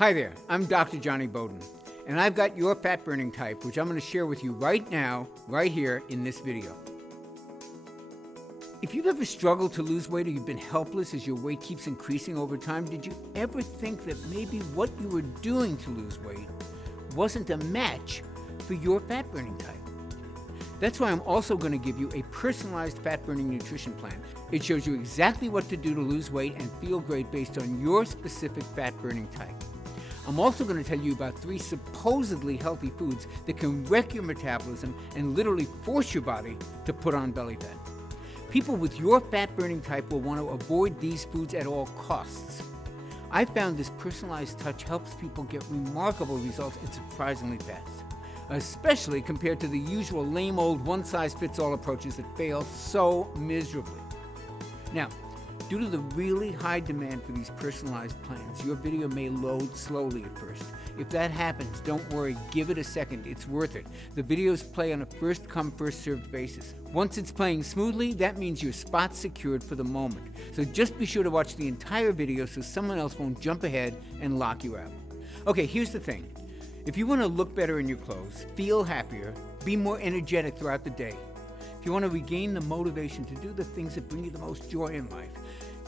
Hi there, I'm Dr. Johnny Bowden, and I've got your fat burning type, which I'm going to share with you right now, right here in this video. If you've ever struggled to lose weight or you've been helpless as your weight keeps increasing over time, did you ever think that maybe what you were doing to lose weight wasn't a match for your fat burning type? That's why I'm also going to give you a personalized fat burning nutrition plan. It shows you exactly what to do to lose weight and feel great based on your specific fat burning type. I'm also going to tell you about 3 supposedly healthy foods that can wreck your metabolism and literally force your body to put on belly fat. People with your fat burning type will want to avoid these foods at all costs. I found this personalized touch helps people get remarkable results and surprisingly fast, especially compared to the usual lame old one-size-fits-all approaches that fail so miserably. Now, due to the really high demand for these personalized plans, your video may load slowly at first. If that happens, don't worry, give it a second, it's worth it. The videos play on a first-come, first-served basis. Once it's playing smoothly, that means your spot's secured for the moment. So just be sure to watch the entire video so someone else won't jump ahead and lock you out. Okay, here's the thing. If you want to look better in your clothes, feel happier, be more energetic throughout the day, if you want to regain the motivation to do the things that bring you the most joy in life,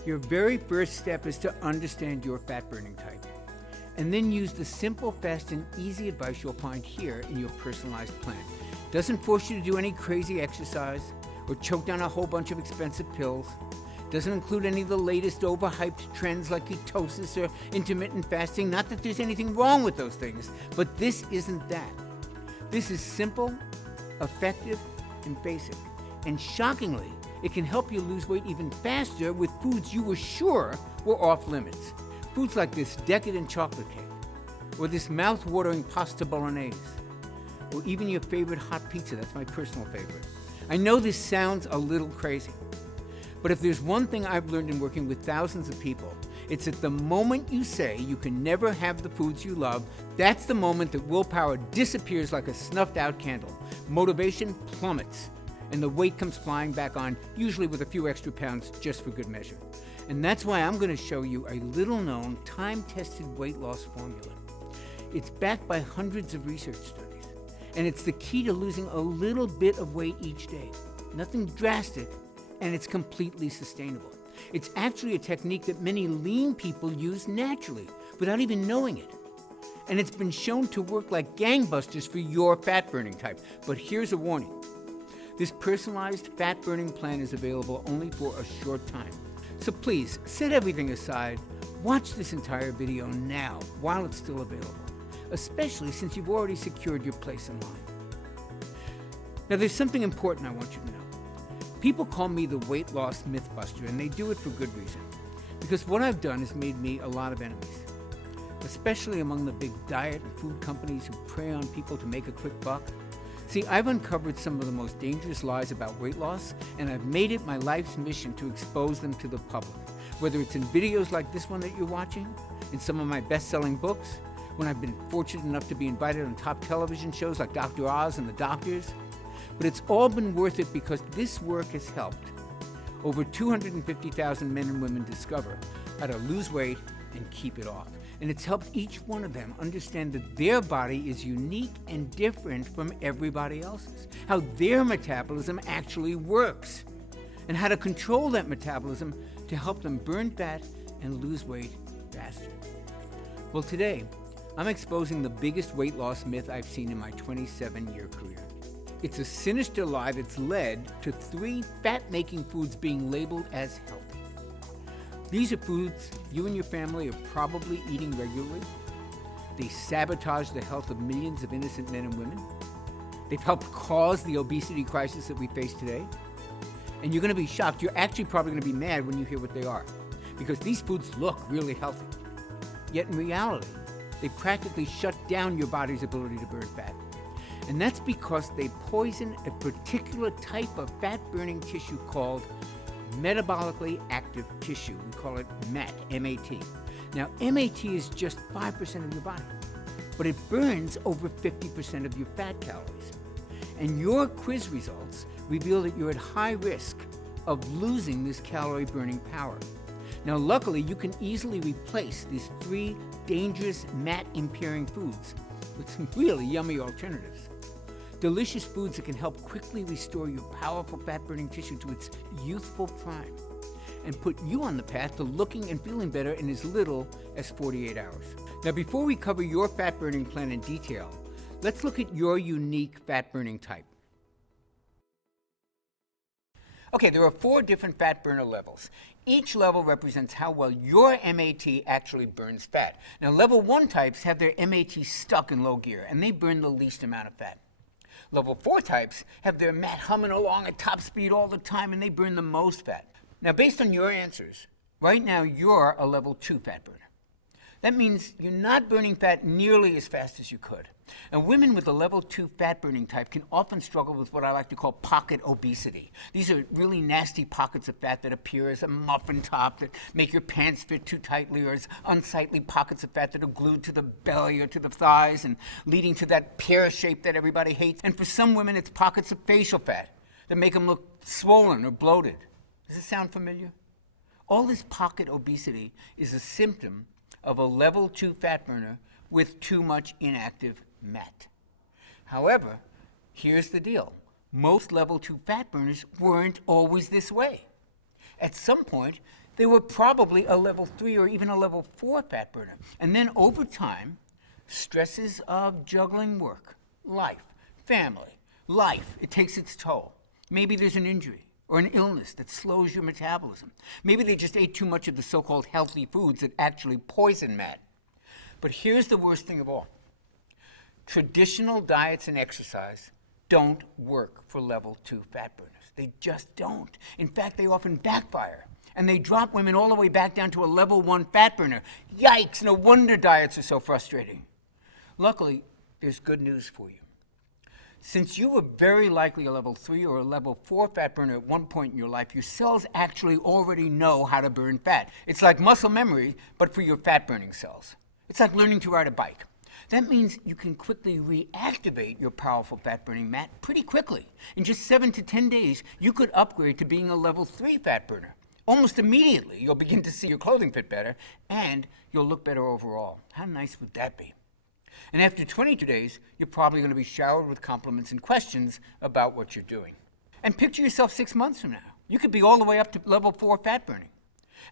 your very first step is to understand your fat burning type. And then use the simple, fast, and easy advice you'll find here in your personalized plan. It doesn't force you to do any crazy exercise or choke down a whole bunch of expensive pills. It doesn't include any of the latest overhyped trends like ketosis or intermittent fasting. Not that there's anything wrong with those things, but this isn't that. This is simple, effective, and basic. And shockingly, it can help you lose weight even faster with foods you were sure were off limits. Foods like this decadent chocolate cake, or this mouth-watering pasta bolognese, or even your favorite hot pizza. That's my personal favorite. I know this sounds a little crazy, but if there's one thing I've learned in working with thousands of people, it's that the moment you say you can never have the foods you love, that's the moment that willpower disappears like a snuffed-out candle. Motivation plummets, and the weight comes flying back on, usually with a few extra pounds just for good measure. And that's why I'm going to show you a little-known, time-tested weight loss formula. It's backed by hundreds of research studies, and it's the key to losing a little bit of weight each day. Nothing drastic, and it's completely sustainable. It's actually a technique that many lean people use naturally, without even knowing it. And it's been shown to work like gangbusters for your fat-burning type. But here's a warning. This personalized fat-burning plan is available only for a short time. So please, set everything aside, watch this entire video now while it's still available, especially since you've already secured your place in line. Now there's something important I want you to know. People call me the weight loss mythbuster, and they do it for good reason. Because what I've done has made me a lot of enemies, especially among the big diet and food companies who prey on people to make a quick buck. See, I've uncovered some of the most dangerous lies about weight loss, and I've made it my life's mission to expose them to the public. Whether it's in videos like this one that you're watching, in some of my best-selling books, when I've been fortunate enough to be invited on top television shows like Dr. Oz and The Doctors. But it's all been worth it because this work has helped over 250,000 men and women discover how to lose weight and keep it off. And it's helped each one of them understand that their body is unique and different from everybody else's, how their metabolism actually works, and how to control that metabolism to help them burn fat and lose weight faster. Well, today, I'm exposing the biggest weight loss myth I've seen in my 27-year career. It's a sinister lie that's led to 3 fat-making foods being labeled as healthy. These are foods you and your family are probably eating regularly. They sabotage the health of millions of innocent men and women. They've helped cause the obesity crisis that we face today. And you're going to be shocked. You're actually probably going to be mad when you hear what they are, because these foods look really healthy. Yet in reality, they practically shut down your body's ability to burn fat. And that's because they poison a particular type of fat-burning tissue called metabolically active tissue. We call it MAT, M-A-T. Now, MAT is just 5% of your body, but it burns over 50% of your fat calories. And your quiz results reveal that you're at high risk of losing this calorie-burning power. Now, luckily, you can easily replace these 3 dangerous mat-impairing foods with some really yummy alternatives. Delicious foods that can help quickly restore your powerful fat-burning tissue to its youthful prime and put you on the path to looking and feeling better in as little as 48 hours. Now, before we cover your fat-burning plan in detail, let's look at your unique fat-burning type. Okay, there are 4 different fat burner levels. Each level represents how well your MAT actually burns fat. Now, level 1 types have their MAT stuck in low gear, and they burn the least amount of fat. Level 4 types have their MAT humming along at top speed all the time, and they burn the most fat. Now, based on your answers, right now you're a level 2 fat burner. That means you're not burning fat nearly as fast as you could. And women with a level 2 fat burning type can often struggle with what I like to call pocket obesity. These are really nasty pockets of fat that appear as a muffin top, that make your pants fit too tightly, or as unsightly pockets of fat that are glued to the belly or to the thighs and leading to that pear shape that everybody hates. And for some women, it's pockets of facial fat that make them look swollen or bloated. Does this sound familiar? All this pocket obesity is a symptom of a level 2 fat burner with too much inactive MAT. However, here's the deal. Most level 2 fat burners weren't always this way. At some point, they were probably a level 3 or even a level 4 fat burner. And then over time, stresses of juggling work, life, family, life, it takes its toll. Maybe there's an injury or an illness that slows your metabolism. Maybe they just ate too much of the so-called healthy foods that actually poison MAT. But here's the worst thing of all. Traditional diets and exercise don't work for level 2 fat burners. They just don't. In fact, they often backfire, and they drop women all the way back down to a level 1 fat burner. Yikes, no wonder diets are so frustrating. Luckily, there's good news for you. Since you were very likely a level 3 or a level 4 fat burner at one point in your life, your cells actually already know how to burn fat. It's like muscle memory, but for your fat-burning cells. It's like learning to ride a bike. That means you can quickly reactivate your powerful fat-burning MAT pretty quickly. In just 7 to 10 days, you could upgrade to being a level 3 fat burner. Almost immediately, you'll begin to see your clothing fit better, and you'll look better overall. How nice would that be? And after 22 days, you're probably going to be showered with compliments and questions about what you're doing. And picture yourself 6 months from now. You could be all the way up to level 4 fat burning.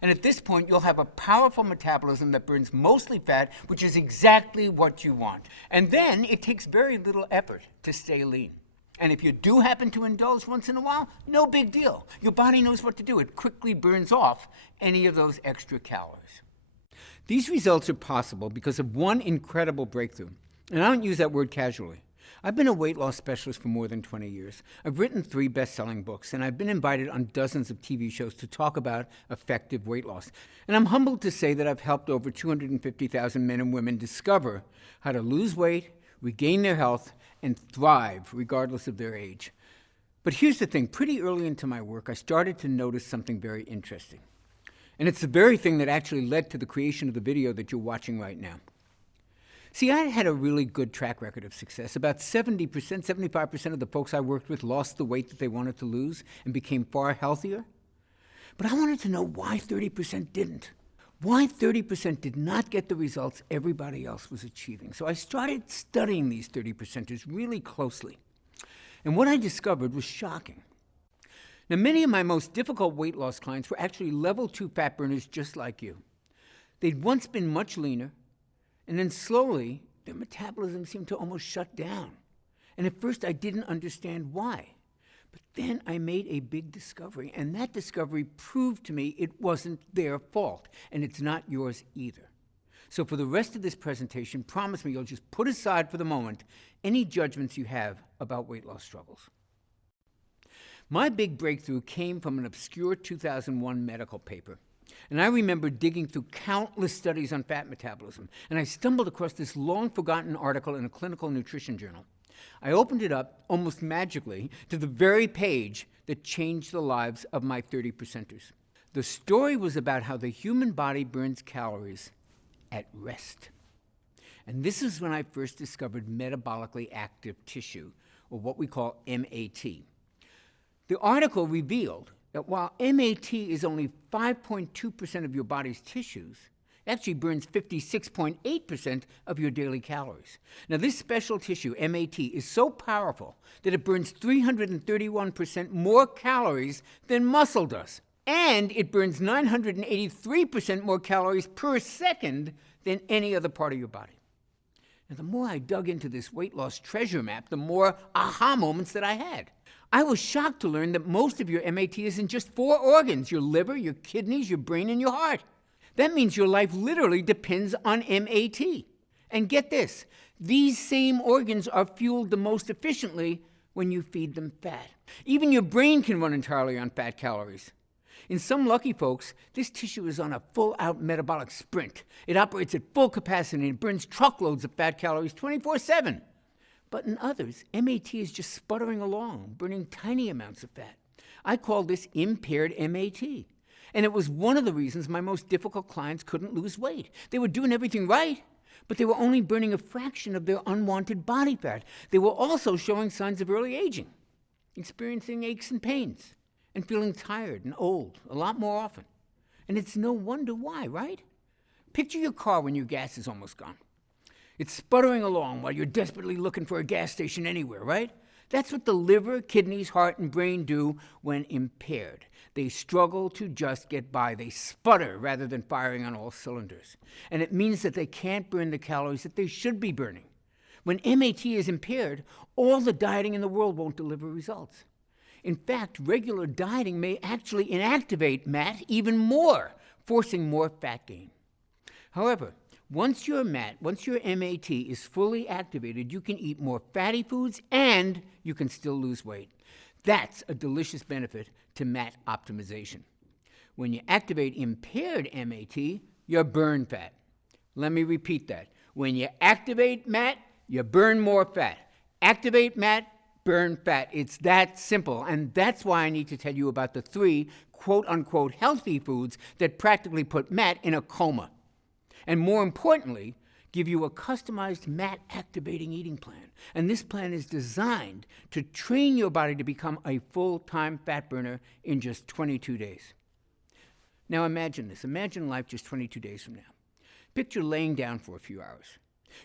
And at this point, you'll have a powerful metabolism that burns mostly fat, which is exactly what you want. And then it takes very little effort to stay lean. And if you do happen to indulge once in a while, no big deal. Your body knows what to do. It quickly burns off any of those extra calories. These results are possible because of one incredible breakthrough. And I don't use that word casually. I've been a weight loss specialist for more than 20 years. I've written 3 best-selling books, and I've been invited on dozens of TV shows to talk about effective weight loss. And I'm humbled to say that I've helped over 250,000 men and women discover how to lose weight, regain their health, and thrive regardless of their age. But here's the thing. Pretty early into my work, I started to notice something very interesting. And it's the very thing that actually led to the creation of the video that you're watching right now. See, I had a really good track record of success. About 70%, 75% of the folks I worked with lost the weight that they wanted to lose and became far healthier. But I wanted to know why 30% didn't. Why 30% did not get the results everybody else was achieving. So I started studying these 30%ers really closely. And what I discovered was shocking. Now, many of my most difficult weight loss clients were actually level 2 fat burners just like you. They'd once been much leaner, and then slowly, their metabolism seemed to almost shut down. And at first, I didn't understand why. But then I made a big discovery, and that discovery proved to me it wasn't their fault, and it's not yours either. So for the rest of this presentation, promise me you'll just put aside for the moment any judgments you have about weight loss struggles. My big breakthrough came from an obscure 2001 medical paper. And I remember digging through countless studies on fat metabolism, and I stumbled across this long-forgotten article in a clinical nutrition journal. I opened it up, almost magically, to the very page that changed the lives of my 30%ers. The story was about how the human body burns calories at rest. And this is when I first discovered metabolically active tissue, or what we call MAT. The article revealed that while MAT is only 5.2% of your body's tissues, it actually burns 56.8% of your daily calories. Now, this special tissue, MAT, is so powerful that it burns 331% more calories than muscle does. And it burns 983% more calories per second than any other part of your body. Now, the more I dug into this weight loss treasure map, the more aha moments that I had. I was shocked to learn that most of your MAT is in just 4 organs: your liver, your kidneys, your brain, and your heart. That means your life literally depends on MAT. And get this, these same organs are fueled the most efficiently when you feed them fat. Even your brain can run entirely on fat calories. In some lucky folks, this tissue is on a full-out metabolic sprint. It operates at full capacity and burns truckloads of fat calories 24/7. But in others, MAT is just sputtering along, burning tiny amounts of fat. I call this impaired MAT. And it was one of the reasons my most difficult clients couldn't lose weight. They were doing everything right, but they were only burning a fraction of their unwanted body fat. They were also showing signs of early aging, experiencing aches and pains, and feeling tired and old a lot more often. And it's no wonder why, right? Picture your car when your gas is almost gone. It's sputtering along while you're desperately looking for a gas station anywhere, right? That's what the liver, kidneys, heart, and brain do when impaired. They struggle to just get by. They sputter rather than firing on all cylinders. And it means that they can't burn the calories that they should be burning. When MAT is impaired, all the dieting in the world won't deliver results. In fact, regular dieting may actually inactivate MAT even more, forcing more fat gain. However, once your MAT is fully activated, you can eat more fatty foods and you can still lose weight. That's a delicious benefit to MAT optimization. When you activate impaired MAT, you burn fat. Let me repeat that. When you activate MAT, you burn more fat. Activate MAT, burn fat. It's that simple. And that's why I need to tell you about the 3 quote-unquote healthy foods that practically put MAT in a coma. And more importantly, give you a customized MAT-activating eating plan. And this plan is designed to train your body to become a full-time fat burner in just 22 days. Now imagine this. Imagine life just 22 days from now. Picture laying down for a few hours.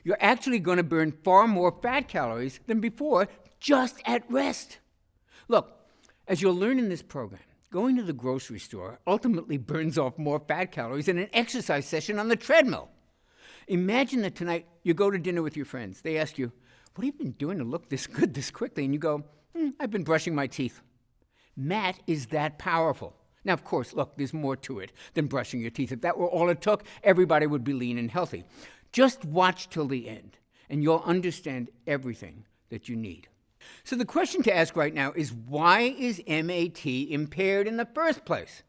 You're actually going to burn far more fat calories than before just at rest. Look, as you'll learn in this program, going to the grocery store ultimately burns off more fat calories than an exercise session on the treadmill. Imagine that tonight you go to dinner with your friends. They ask you, "What have you been doing to look this good this quickly?" And you go, "I've been brushing my teeth." MAT is that powerful. Now, of course, look, there's more to it than brushing your teeth. If that were all it took, everybody would be lean and healthy. Just watch till the end, and you'll understand everything that you need. So the question to ask right now is, why is MAT impaired in the first place?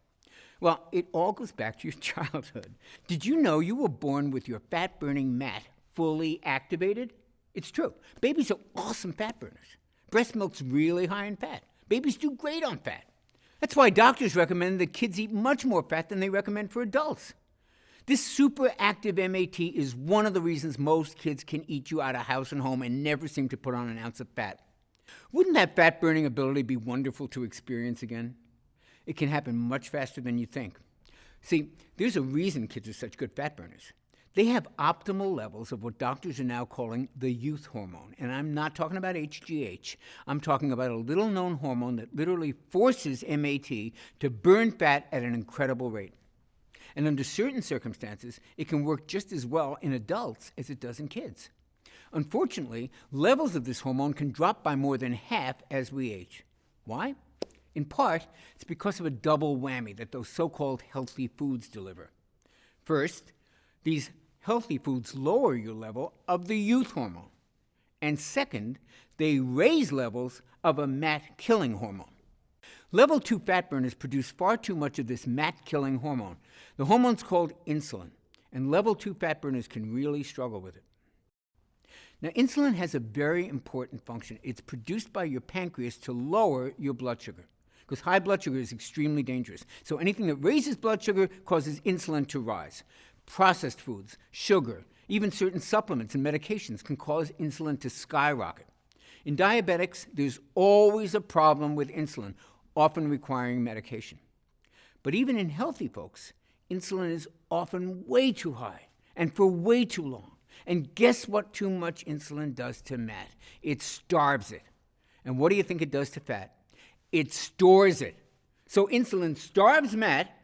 Well, it all goes back to your childhood. Did you know you were born with your fat-burning MAT fully activated? It's true. Babies are awesome fat burners. Breast milk's really high in fat. Babies do great on fat. That's why doctors recommend that kids eat much more fat than they recommend for adults. This super active MAT is one of the reasons most kids can eat you out of house and home and never seem to put on an ounce of fat. Wouldn't that fat-burning ability be wonderful to experience again? It can happen much faster than you think. See, there's a reason kids are such good fat burners. They have optimal levels of what doctors are now calling the youth hormone. And I'm not talking about HGH. I'm talking about a little-known hormone that literally forces MAT to burn fat at an incredible rate. And under certain circumstances, it can work just as well in adults as it does in kids. Unfortunately, levels of this hormone can drop by more than half as we age. Why? In part, it's because of a double whammy that those so-called healthy foods deliver. First, these healthy foods lower your level of the youth hormone. And second, they raise levels of a MAT-killing hormone. Level 2 fat burners produce far too much of this MAT-killing hormone. The hormone's called insulin, and level 2 fat burners can really struggle with it. Now, insulin has a very important function. It's produced by your pancreas to lower your blood sugar, because high blood sugar is extremely dangerous. So anything that raises blood sugar causes insulin to rise. Processed foods, sugar, even certain supplements and medications can cause insulin to skyrocket. In diabetics, there's always a problem with insulin. often requiring medication. But even in healthy folks, insulin is often way too high and for way too long. And guess what too much insulin does to fat? It starves it. And what do you think it does to fat? It stores it. So insulin starves fat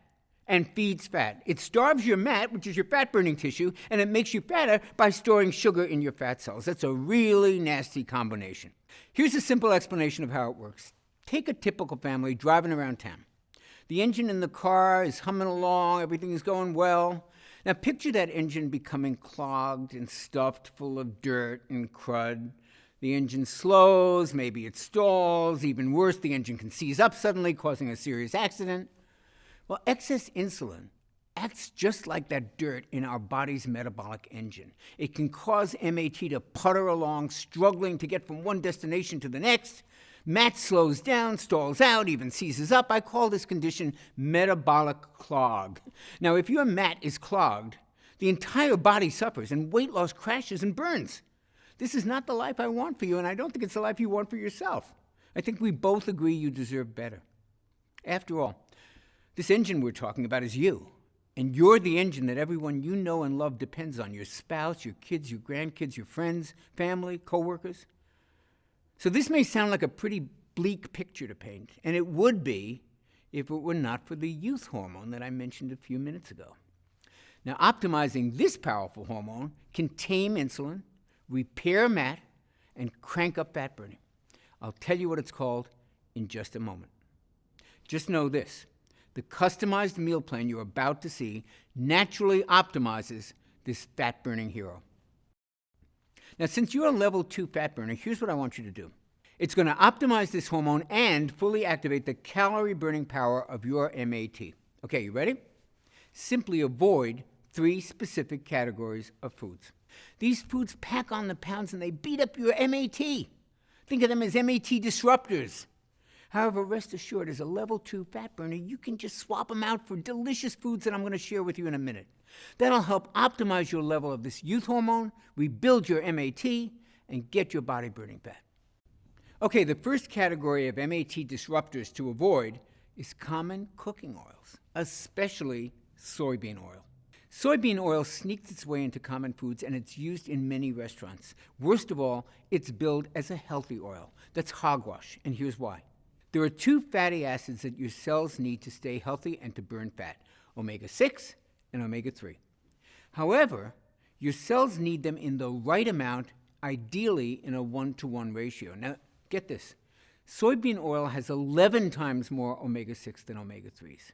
and feeds fat. It starves your fat, which is your fat-burning tissue, and it makes you fatter by storing sugar in your fat cells. That's a really nasty combination. Here's a simple explanation of how it works. Take a typical family driving around town. The engine in the car is humming along, everything is going well. Now picture that engine becoming clogged and stuffed full of dirt and crud. The engine slows, maybe it stalls, even worse, the engine can seize up suddenly, causing a serious accident. Well, excess insulin acts just like that dirt in our body's metabolic engine. It can cause MAT to putter along, struggling to get from one destination to the next. MAT slows down, stalls out, even seizes up. I call this condition metabolic clog. Now, if your MAT is clogged, the entire body suffers and weight loss crashes and burns. This is not the life I want for you, and I don't think it's the life you want for yourself. I think we both agree you deserve better. After all, this engine we're talking about is you, and you're the engine that everyone you know and love depends on, your spouse, your kids, your grandkids, your friends, family, coworkers. So this may sound like a pretty bleak picture to paint, and it would be if it were not for the youth hormone that I mentioned a few minutes ago. Now, optimizing this powerful hormone can tame insulin, repair MAT, and crank up fat burning. I'll tell you what it's called in just a moment. Just know this. The customized meal plan you're about to see naturally optimizes this fat-burning hero. Now, since you're a level 2 fat burner, here's what I want you to do. It's going to optimize this hormone and fully activate the calorie-burning power of your MAT. Okay, you ready? Simply avoid 3 specific categories of foods. These foods pack on the pounds and they beat up your MAT. Think of them as MAT disruptors. However, rest assured, as a level 2 fat burner, you can just swap them out for delicious foods that I'm going to share with you in a minute. That'll help optimize your level of this youth hormone, rebuild your MAT, and get your body burning fat. Okay, the first category of MAT disruptors to avoid is common cooking oils, especially soybean oil. Soybean oil sneaks its way into common foods, and it's used in many restaurants. Worst of all, it's billed as a healthy oil. That's hogwash, and here's why. There are 2 fatty acids that your cells need to stay healthy and to burn fat, omega-6 and omega-3. However, your cells need them in the right amount, ideally in a 1-to-1 ratio. Now, get this. Soybean oil has 11 times more omega-6 than omega-3s.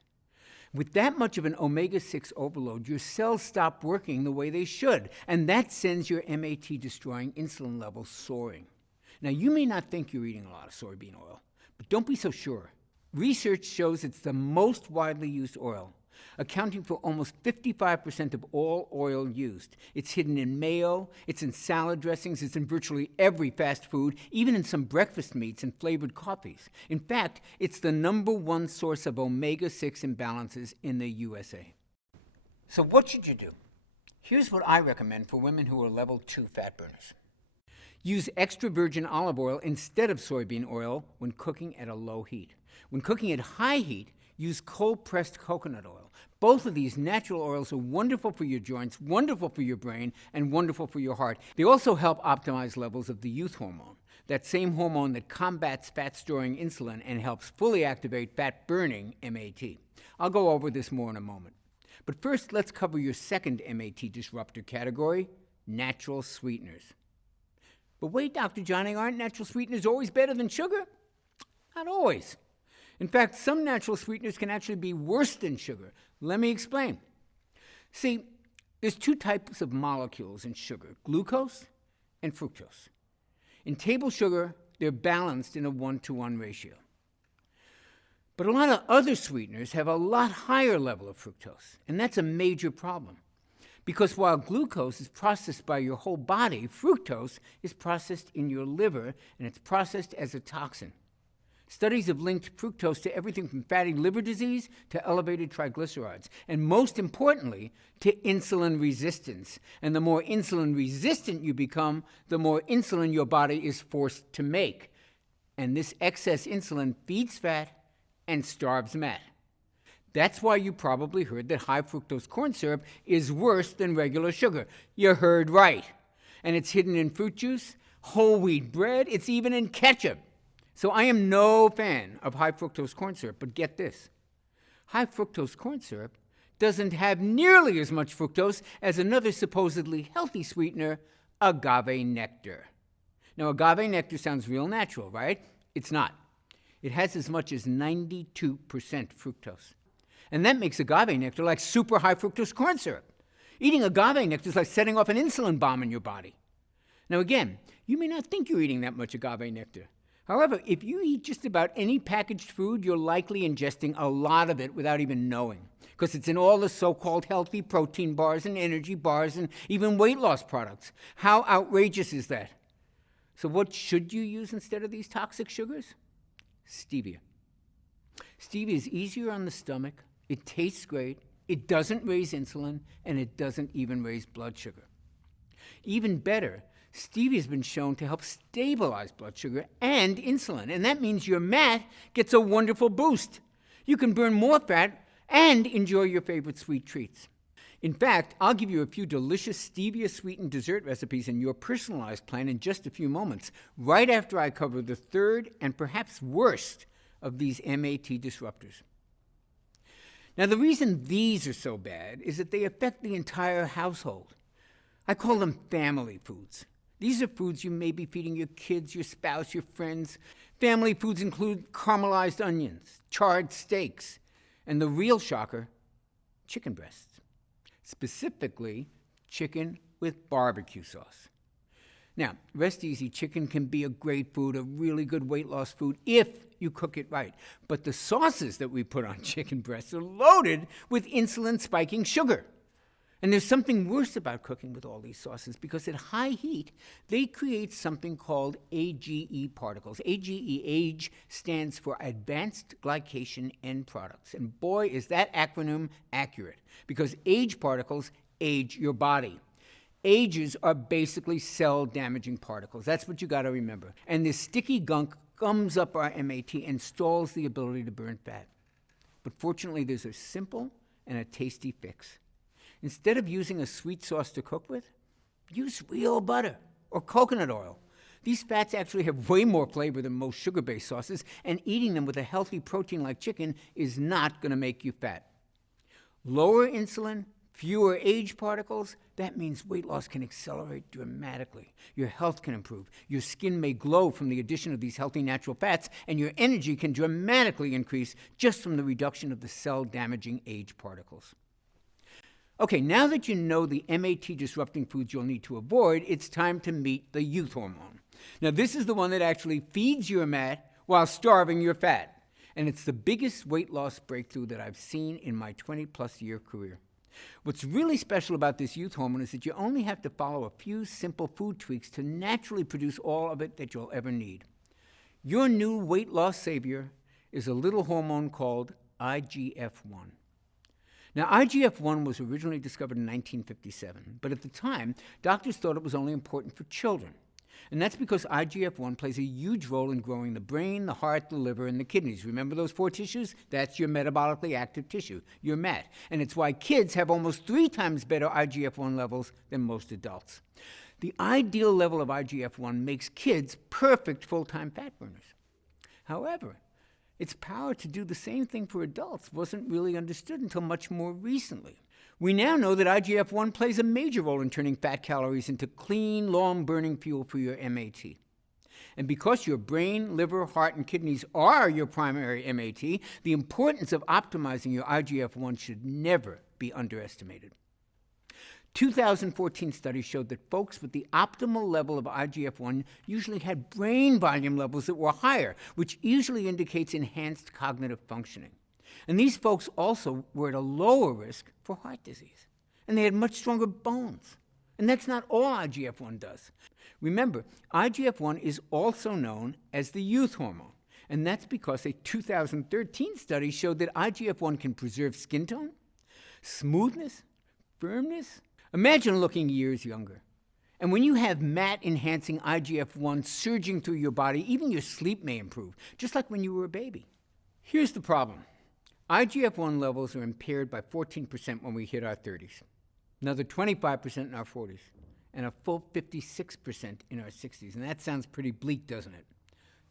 With that much of an omega-6 overload, your cells stop working the way they should, and that sends your MAT-destroying insulin levels soaring. Now, you may not think you're eating a lot of soybean oil, but don't be so sure. Research shows it's the most widely used oil, accounting for almost 55% of all oil used. It's hidden in mayo, it's in salad dressings, it's in virtually every fast food, even in some breakfast meats and flavored coffees. In fact, it's the #1 source of omega-6 imbalances in the USA. So what should you do? Here's what I recommend for women who are level 2 fat burners. Use extra virgin olive oil instead of soybean oil when cooking at a low heat. When cooking at high heat, use cold-pressed coconut oil. Both of these natural oils are wonderful for your joints, wonderful for your brain, and wonderful for your heart. They also help optimize levels of the youth hormone, that same hormone that combats fat-storing insulin and helps fully activate fat-burning MAT. I'll go over this more in a moment. But first, let's cover your second MAT disruptor category, natural sweeteners. But wait, Dr. Johnny, aren't natural sweeteners always better than sugar? Not always. In fact, some natural sweeteners can actually be worse than sugar. Let me explain. See, there's 2 types of molecules in sugar, glucose and fructose. In table sugar, they're balanced in a 1-to-1 ratio. But a lot of other sweeteners have a lot higher level of fructose, and that's a major problem. Because while glucose is processed by your whole body, fructose is processed in your liver, and it's processed as a toxin. Studies have linked fructose to everything from fatty liver disease to elevated triglycerides, and most importantly, to insulin resistance. And the more insulin resistant you become, the more insulin your body is forced to make. And this excess insulin feeds fat and starves Matt. That's why you probably heard that high fructose corn syrup is worse than regular sugar. You heard right. And it's hidden in fruit juice, whole wheat bread, it's even in ketchup. So I am no fan of high fructose corn syrup, but get this. High fructose corn syrup doesn't have nearly as much fructose as another supposedly healthy sweetener, agave nectar. Now, agave nectar sounds real natural, right? It's not. It has as much as 92% fructose. And that makes agave nectar like super high fructose corn syrup. Eating agave nectar is like setting off an insulin bomb in your body. Now again, you may not think you're eating that much agave nectar. However, if you eat just about any packaged food, you're likely ingesting a lot of it without even knowing, because it's in all the so-called healthy protein bars and energy bars and even weight loss products. How outrageous is that? So what should you use instead of these toxic sugars? Stevia. Stevia is easier on the stomach, it tastes great, it doesn't raise insulin, and it doesn't even raise blood sugar. Even better, stevia has been shown to help stabilize blood sugar and insulin, and that means your MAT gets a wonderful boost. You can burn more fat and enjoy your favorite sweet treats. In fact, I'll give you a few delicious stevia-sweetened dessert recipes in your personalized plan in just a few moments, right after I cover the third and perhaps worst of these MAT disruptors. Now, the reason these are so bad is that they affect the entire household. I call them family foods. These are foods you may be feeding your kids, your spouse, your friends. Family foods include caramelized onions, charred steaks, and the real shocker, chicken breasts. Specifically, chicken with barbecue sauce. Now, rest easy, chicken can be a great food, a really good weight loss food, if you cook it right. But the sauces that we put on chicken breasts are loaded with insulin-spiking sugar. And there's something worse about cooking with all these sauces, because at high heat, they create something called AGE particles. AGE stands for Advanced Glycation End Products. And boy, is that acronym accurate, because age particles age your body. Ages are basically cell-damaging particles. That's what you got to remember. And this sticky gunk gums up our MAT and stalls the ability to burn fat. But fortunately, there's a simple and a tasty fix. Instead of using a sweet sauce to cook with, use real butter or coconut oil. These fats actually have way more flavor than most sugar-based sauces, and eating them with a healthy protein like chicken is not going to make you fat. Lower insulin, fewer age particles, that means weight loss can accelerate dramatically. Your health can improve. Your skin may glow from the addition of these healthy natural fats, and your energy can dramatically increase just from the reduction of the cell-damaging age particles. Okay, now that you know the MAT-disrupting foods you'll need to avoid, it's time to meet the youth hormone. Now, this is the one that actually feeds your MAT while starving your fat. And it's the biggest weight loss breakthrough that I've seen in my 20-plus year career. What's really special about this youth hormone is that you only have to follow a few simple food tweaks to naturally produce all of it that you'll ever need. Your new weight loss savior is a little hormone called IGF-1. Now, IGF-1 was originally discovered in 1957, but at the time, doctors thought it was only important for children. And that's because IGF-1 plays a huge role in growing the brain, the heart, the liver, and the kidneys. Remember those 4 tissues? That's your metabolically active tissue, your MAT. And it's why kids have almost 3 times better IGF-1 levels than most adults. The ideal level of IGF-1 makes kids perfect full-time fat burners. However, its power to do the same thing for adults wasn't really understood until much more recently. We now know that IGF-1 plays a major role in turning fat calories into clean, long-burning fuel for your MAT. And because your brain, liver, heart, and kidneys are your primary MAT, the importance of optimizing your IGF-1 should never be underestimated. 2014 studies showed that folks with the optimal level of IGF-1 usually had brain volume levels that were higher, which usually indicates enhanced cognitive functioning. And these folks also were at a lower risk for heart disease. And they had much stronger bones. And that's not all IGF-1 does. Remember, IGF-1 is also known as the youth hormone. And that's because a 2013 study showed that IGF-1 can preserve skin tone, smoothness, firmness. Imagine looking years younger. And when you have MAT-enhancing IGF-1 surging through your body, even your sleep may improve, just like when you were a baby. Here's the problem. IGF-1 levels are impaired by 14% when we hit our 30s, another 25% in our 40s, and a full 56% in our 60s. And that sounds pretty bleak, doesn't it?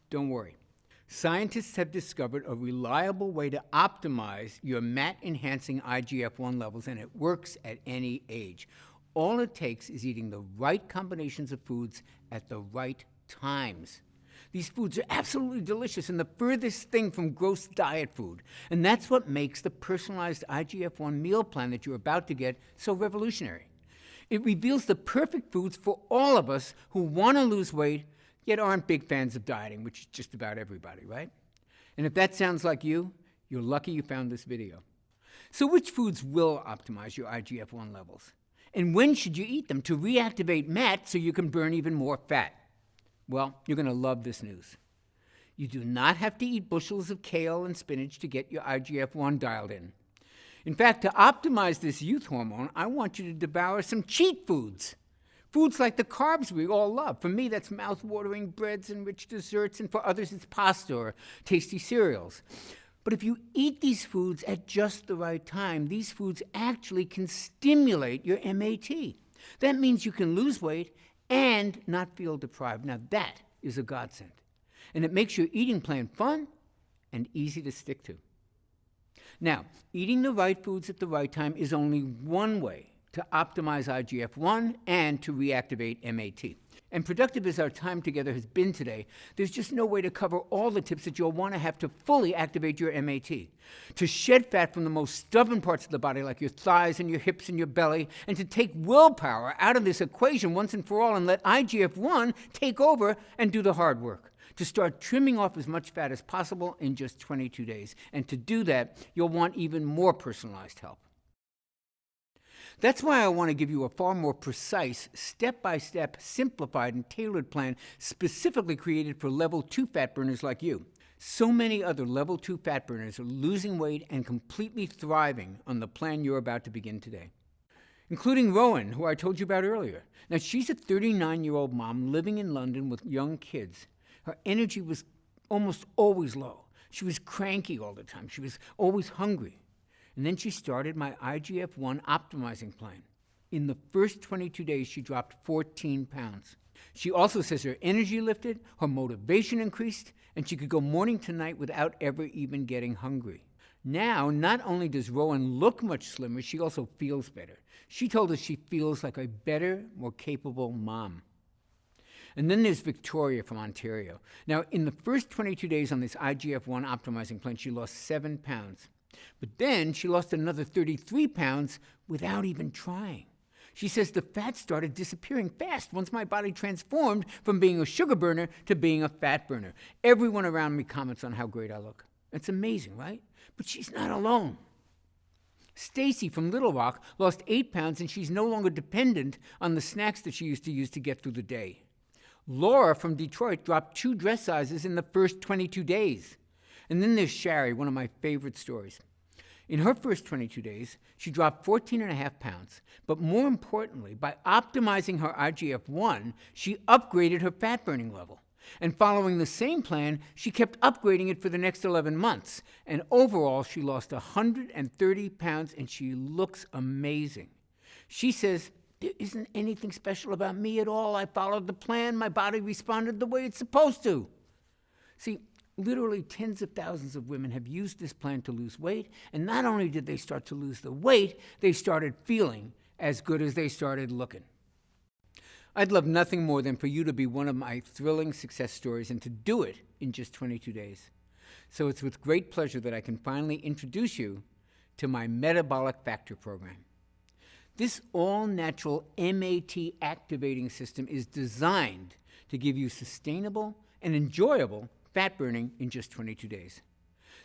Don't worry. Scientists have discovered a reliable way to optimize your MAT-enhancing IGF-1 levels, and it works at any age. All it takes is eating the right combinations of foods at the right times. These foods are absolutely delicious and the furthest thing from gross diet food. And that's what makes the personalized IGF-1 meal plan that you're about to get so revolutionary. It reveals the perfect foods for all of us who want to lose weight, yet aren't big fans of dieting, which is just about everybody, right? And if that sounds like you, you're lucky you found this video. So which foods will optimize your IGF-1 levels? And when should you eat them to reactivate MAT so you can burn even more fat? Well, you're going to love this news. You do not have to eat bushels of kale and spinach to get your IGF-1 dialed in. In fact, to optimize this youth hormone, I want you to devour some cheat foods. Foods like the carbs we all love. For me, that's mouth-watering breads and rich desserts, and for others, it's pasta or tasty cereals. But if you eat these foods at just the right time, these foods actually can stimulate your MAT. That means you can lose weight and not feel deprived. Now that is a godsend. And it makes your eating plan fun and easy to stick to. Now, eating the right foods at the right time is only one way to optimize IGF-1 and to reactivate MAT. And productive as our time together has been today, there's just no way to cover all the tips that you'll want to have to fully activate your MAT. To shed fat from the most stubborn parts of the body, like your thighs and your hips and your belly, and to take willpower out of this equation once and for all and let IGF-1 take over and do the hard work. To start trimming off as much fat as possible in just 22 days. And to do that, you'll want even more personalized help. That's why I want to give you a far more precise, step-by-step, simplified, and tailored plan specifically created for level 2 fat burners like you. So many other level 2 fat burners are losing weight and completely thriving on the plan you're about to begin today, including Rowan, who I told you about earlier. Now, she's a 39-year-old mom living in London with young kids. Her energy was almost always low. She was cranky all the time. She was always hungry. And then she started my IGF-1 optimizing plan. In the first 22 days, she dropped 14 pounds. She also says her energy lifted, her motivation increased, and she could go morning to night without ever even getting hungry. Now, not only does Rowan look much slimmer, she also feels better. She told us she feels like a better, more capable mom. And then there's Victoria from Ontario. Now, in the first 22 days on this IGF-1 optimizing plan, she lost 7 pounds. But then she lost another 33 pounds without even trying. She says the fat started disappearing fast once my body transformed from being a sugar burner to being a fat burner. Everyone around me comments on how great I look. It's amazing, right? But she's not alone. Stacy from Little Rock lost 8 pounds, and she's no longer dependent on the snacks that she used to use to get through the day. Laura from Detroit dropped 2 dress sizes in the first 22 days. And then there's Shari, one of my favorite stories. In her first 22 days, she dropped 14.5 pounds. But more importantly, by optimizing her IGF-1, she upgraded her fat-burning level. And following the same plan, she kept upgrading it for the next 11 months. And overall, she lost 130 pounds, and she looks amazing. She says, "There isn't anything special about me at all. I followed the plan. My body responded the way it's supposed to." See, literally tens of thousands of women have used this plan to lose weight, and not only did they start to lose the weight, they started feeling as good as they started looking. I'd love nothing more than for you to be one of my thrilling success stories and to do it in just 22 days. So it's with great pleasure that I can finally introduce you to my Metabolic Factor program. This all-natural MAT activating system is designed to give you sustainable and enjoyable fat burning in just 22 days.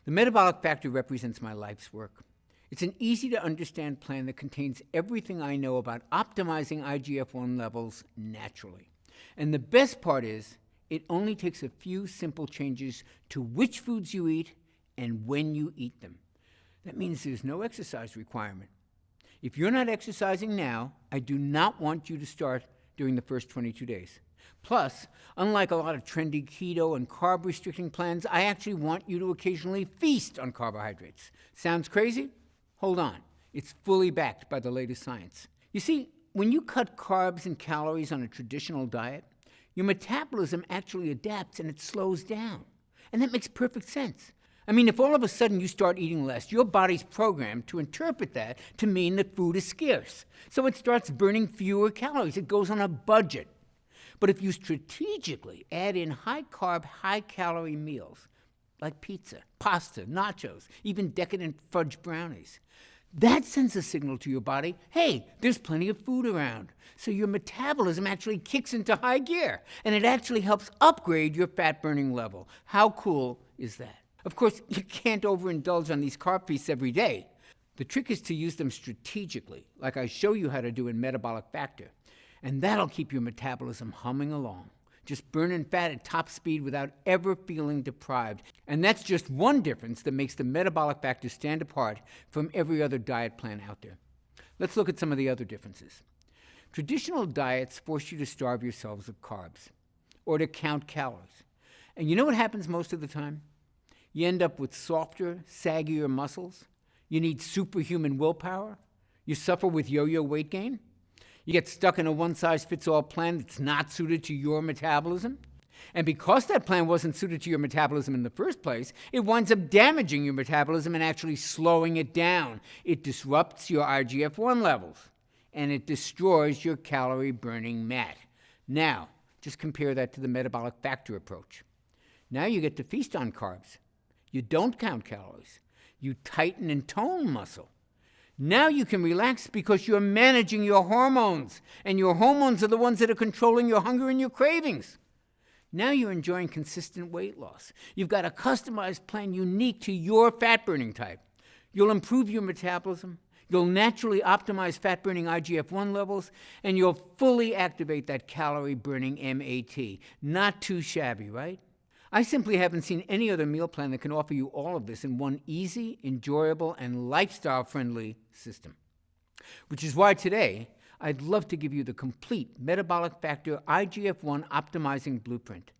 The Metabolic Factor represents my life's work. It's an easy-to-understand plan that contains everything I know about optimizing IGF-1 levels naturally. And the best part is, it only takes a few simple changes to which foods you eat and when you eat them. That means there's no exercise requirement. If you're not exercising now, I do not want you to start during the first 22 days. Plus, unlike a lot of trendy keto and carb-restricting plans, I actually want you to occasionally feast on carbohydrates. Sounds crazy? Hold on. It's fully backed by the latest science. You see, when you cut carbs and calories on a traditional diet, your metabolism actually adapts and it slows down. And that makes perfect sense. I mean, if all of a sudden you start eating less, your body's programmed to interpret that to mean that food is scarce. So it starts burning fewer calories. It goes on a budget. But if you strategically add in high-carb, high-calorie meals, like pizza, pasta, nachos, even decadent fudge brownies, that sends a signal to your body, hey, there's plenty of food around. So your metabolism actually kicks into high gear, and it actually helps upgrade your fat-burning level. How cool is that? Of course, you can't overindulge on these carb feasts every day. The trick is to use them strategically, like I show you how to do in Metabolic Factor. And that'll keep your metabolism humming along, just burning fat at top speed without ever feeling deprived. And that's just one difference that makes the Metabolic Factor stand apart from every other diet plan out there. Let's look at some of the other differences. Traditional diets force you to starve yourselves of carbs or to count calories. And you know what happens most of the time? You end up with softer, saggier muscles. You need superhuman willpower. You suffer with yo-yo weight gain. You get stuck in a one-size-fits-all plan that's not suited to your metabolism. And because that plan wasn't suited to your metabolism in the first place, it winds up damaging your metabolism and actually slowing it down. It disrupts your IGF-1 levels, and it destroys your calorie-burning mat. Now, just compare that to the Metabolic Factor approach. Now you get to feast on carbs. You don't count calories. You tighten and tone muscle. Now you can relax because you're managing your hormones, and your hormones are the ones that are controlling your hunger and your cravings. Now you're enjoying consistent weight loss. You've got a customized plan unique to your fat-burning type. You'll improve your metabolism, you'll naturally optimize fat-burning IGF-1 levels, and you'll fully activate that calorie-burning MAT. Not too shabby, right? I simply haven't seen any other meal plan that can offer you all of this in one easy, enjoyable, and lifestyle-friendly system. Which is why today, I'd love to give you the complete Metabolic Factor IGF-1 Optimizing Blueprint,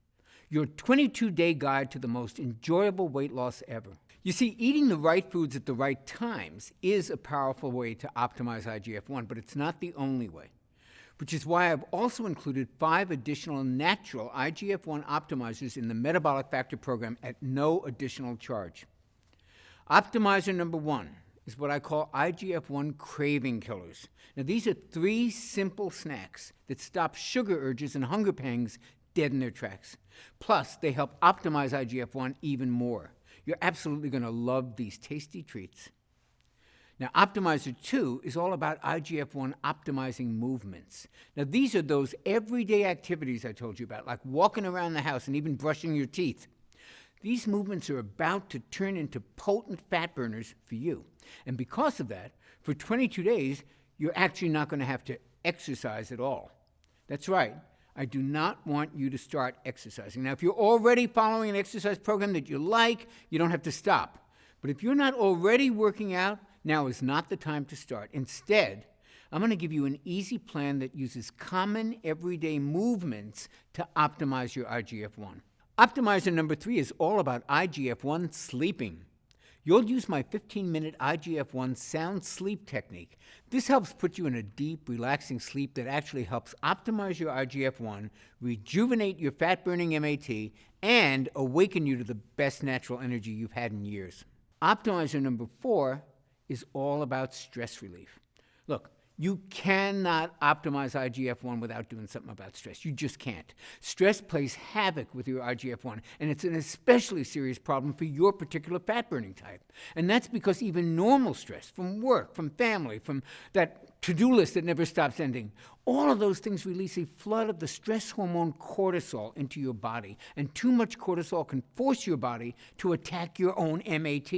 your 22-day guide to the most enjoyable weight loss ever. You see, eating the right foods at the right times is a powerful way to optimize IGF-1, but it's not the only way. Which is why I've also included 5 additional natural IGF-1 optimizers in the Metabolic Factor program at no additional charge. Optimizer number 1 is what I call IGF-1 craving killers. Now, these are 3 simple snacks that stop sugar urges and hunger pangs dead in their tracks. Plus, they help optimize IGF-1 even more. You're absolutely going to love these tasty treats. Now, Optimizer 2 is all about IGF-1 optimizing movements. Now, these are those everyday activities I told you about, like walking around the house and even brushing your teeth. These movements are about to turn into potent fat burners for you. And because of that, for 22 days, you're actually not going to have to exercise at all. That's right. I do not want you to start exercising. Now, if you're already following an exercise program that you like, you don't have to stop. But if you're not already working out, now is not the time to start. Instead, I'm going to give you an easy plan that uses common everyday movements to optimize your IGF-1. Optimizer number 3 is all about IGF-1 sleeping. You'll use my 15-minute IGF-1 sound sleep technique. This helps put you in a deep, relaxing sleep that actually helps optimize your IGF-1, rejuvenate your fat-burning MAT, and awaken you to the best natural energy you've had in years. Optimizer number 4 is all about stress relief. Look, you cannot optimize IGF-1 without doing something about stress. You just can't. Stress plays havoc with your IGF-1, and it's an especially serious problem for your particular fat-burning type. And that's because even normal stress from work, from family, from that to-do list that never stops ending, all of those things release a flood of the stress hormone cortisol into your body, and too much cortisol can force your body to attack your own MAT.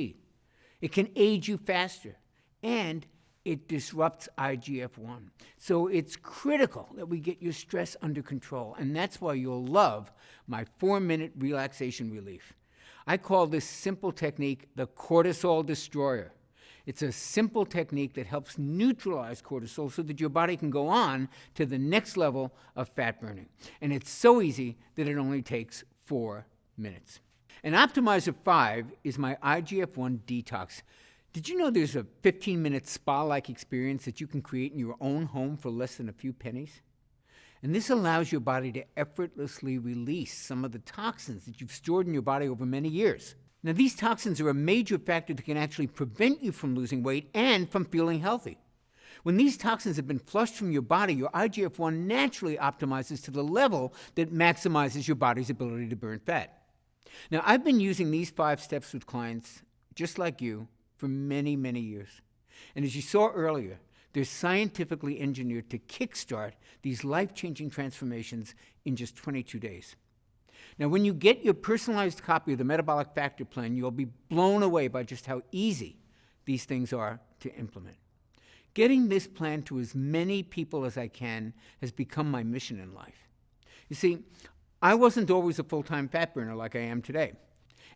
It can age you faster, and it disrupts IGF-1. So it's critical that we get your stress under control, and that's why you'll love my 4-minute relaxation relief. I call this simple technique the cortisol destroyer. It's a simple technique that helps neutralize cortisol so that your body can go on to the next level of fat burning. And it's so easy that it only takes 4 minutes. And Optimizer 5 is my IGF-1 detox. Did you know there's a 15-minute spa-like experience that you can create in your own home for less than a few pennies? And this allows your body to effortlessly release some of the toxins that you've stored in your body over many years. Now, these toxins are a major factor that can actually prevent you from losing weight and from feeling healthy. When these toxins have been flushed from your body, your IGF-1 naturally optimizes to the level that maximizes your body's ability to burn fat. Now, I've been using these 5 steps with clients just like you for many, many years. And as you saw earlier, they're scientifically engineered to kickstart these life-changing transformations in just 22 days. Now, when you get your personalized copy of the Metabolic Factor Plan, you'll be blown away by just how easy these things are to implement. Getting this plan to as many people as I can has become my mission in life. You see, I wasn't always a full-time fat burner like I am today.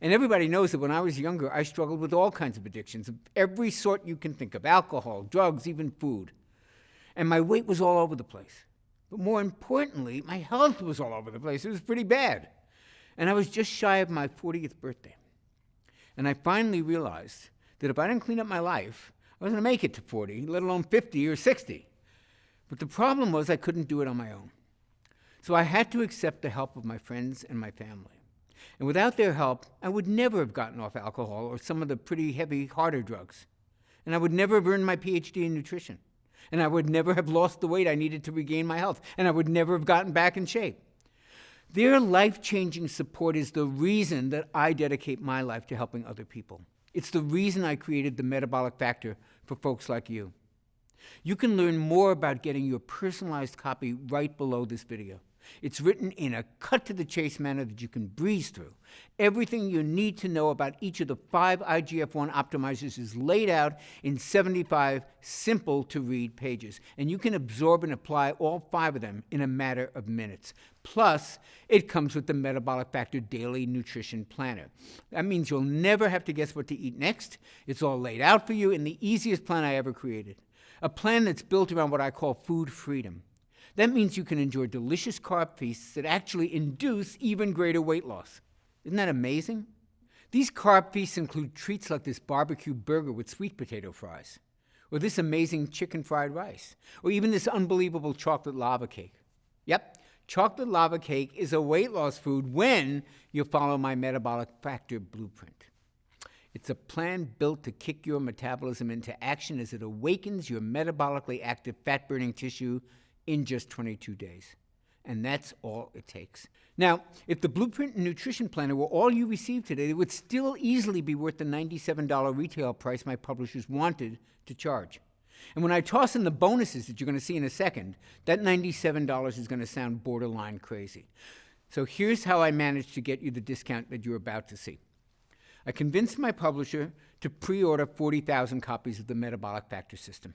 And everybody knows that when I was younger, I struggled with all kinds of addictions of every sort you can think of: alcohol, drugs, even food. And my weight was all over the place. But more importantly, my health was all over the place. It was pretty bad. And I was just shy of my 40th birthday. And I finally realized that if I didn't clean up my life, I wasn't going to make it to 40, let alone 50 or 60. But the problem was I couldn't do it on my own. So I had to accept the help of my friends and my family. And without their help, I would never have gotten off alcohol or some of the pretty heavy, harder drugs. And I would never have earned my PhD in nutrition. And I would never have lost the weight I needed to regain my health. And I would never have gotten back in shape. Their life-changing support is the reason that I dedicate my life to helping other people. It's the reason I created the Metabolic Factor for folks like you. You can learn more about getting your personalized copy right below this video. It's written in a cut-to-the-chase manner that you can breeze through. Everything you need to know about each of the 5 IGF-1 optimizers is laid out in 75 simple-to-read pages, and you can absorb and apply all 5 of them in a matter of minutes. Plus, it comes with the Metabolic Factor Daily Nutrition Planner. That means you'll never have to guess what to eat next. It's all laid out for you in the easiest plan I ever created. A plan that's built around what I call food freedom. That means you can enjoy delicious carb feasts that actually induce even greater weight loss. Isn't that amazing? These carb feasts include treats like this barbecue burger with sweet potato fries, or this amazing chicken fried rice, or even this unbelievable chocolate lava cake. Yep, chocolate lava cake is a weight loss food when you follow my Metabolic Factor blueprint. It's a plan built to kick your metabolism into action as it awakens your metabolically active fat-burning tissue in just 22 days. And that's all it takes. Now, if the Blueprint and Nutrition Planner were all you received today, it would still easily be worth the $97 retail price my publishers wanted to charge. And when I toss in the bonuses that you're going to see in a second, that $97 is going to sound borderline crazy. So here's how I managed to get you the discount that you're about to see. I convinced my publisher to pre-order 40,000 copies of the Metabolic Factor system.